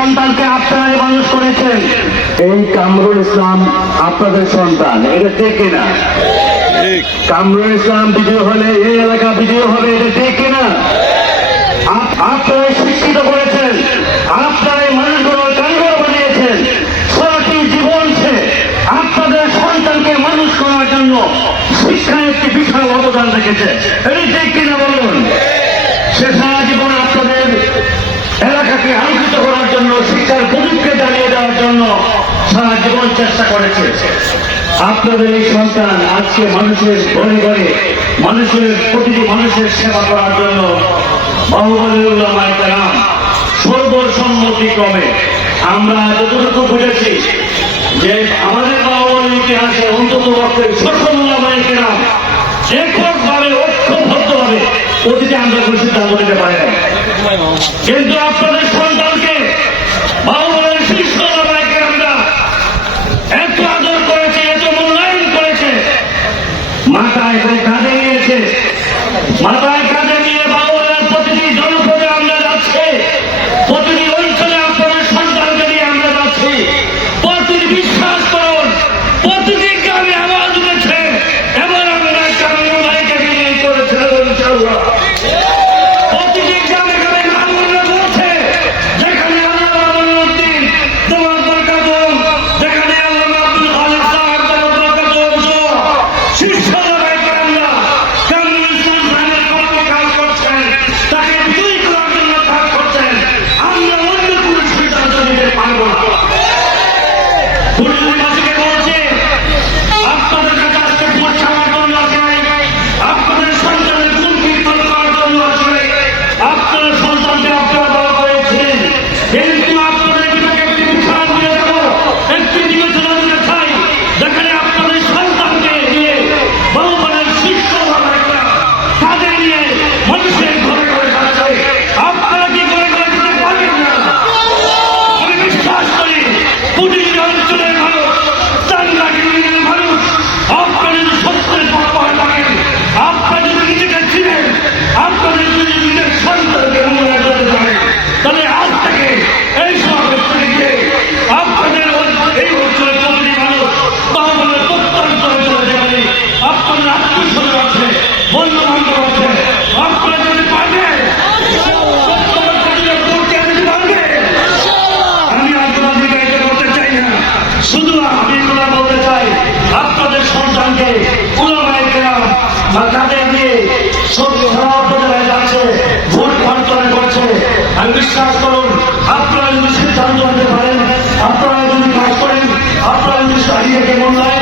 সন্তানকে আপনারাই মানুষ করেছেন। এই কামরুল ইসলাম আপনাদের সন্তান, এটা ঠিক কিনা? কামরুল ইসলাম বিজয় হলে এই এলাকা বিজয় হবে, এটা ঠিক কিনা? আপনারাই শিক্ষিত করেছেন, আপনারাই মানুষগুলো কাঙ্গাল বানিয়েছেন। সারাটি জীবন আপনাদের সন্তানকে মানুষ করার জন্য শিক্ষায় একটি বিশাল অবদান রেখেছে, এটা ঠিক কিনা বলুন? সে সারা জীবন আপনাদের এলাকাকে আলোকিত করার জন্য, শিক্ষার প্রদীপকে জ্বালিয়ে দেওয়ার জন্য সারা জীবন চেষ্টা করেছে। আপনাদের এই সন্তান আজকে মানুষের ঘরে ঘরে প্রতিটি মানুষের সেবা করার জন্য বাহুবলী উলামায়ে কেরাম সর্বসম্মতিক্রমে আমরা যতটুকু বুঝেছি যে আমাদের বাহুবলী ইতিহাসে অন্তত পক্ষে ৬০০ উলামায়ে কেরাম এককভাবে ঐক্যবদ্ধভাবে অতীতে আমরা কোনো সিদ্ধান্ত নিতে পারি না, কিন্তু আপনাদের সন্তানকে বাহুবলীর শীর্ষ উলামায়ে কেরামরা এত আদর করেছে, এত মূল্যায়ন করেছে, মাথায় কাঁধে নিয়েছে, মাথায় কাঁধে নিয়ে বাহুবলীর প্রতিটি জনপদে আমরা যাচ্ছি, প্রতিটি অঞ্চলে আপনাদের সন্তানকে নিয়ে আমরা যাচ্ছি। প্রতিটি বিশ্বাস করুন, প্রতিটি গ্রামে আওয়াজ উঠেছে, এবার আমরা কামরুল ভাইকে বিজয়ী করেছে ইনশাআল্লাহ। প্রতিটি গ্রামে গ্রামে নামগুলো বলছে, যেখানে আল্লাহ মামুনুদ্দিন তোমার বরকাতুম, যেখানে আল্লাহ আব্দুল খালিক সাহেব তোমার বরকাতুম শীর্ষ তাদের দিয়ে সারা উপজেলায় যাচ্ছে, ভোট বন্টন করছে। আমি বিশ্বাস করুন, আপনারা যদি সিদ্ধান্ত নিতে পারেন, আপনারা যদি কাজ করেন, আপনারা যদি চাহিদাকে মূল্যায়ন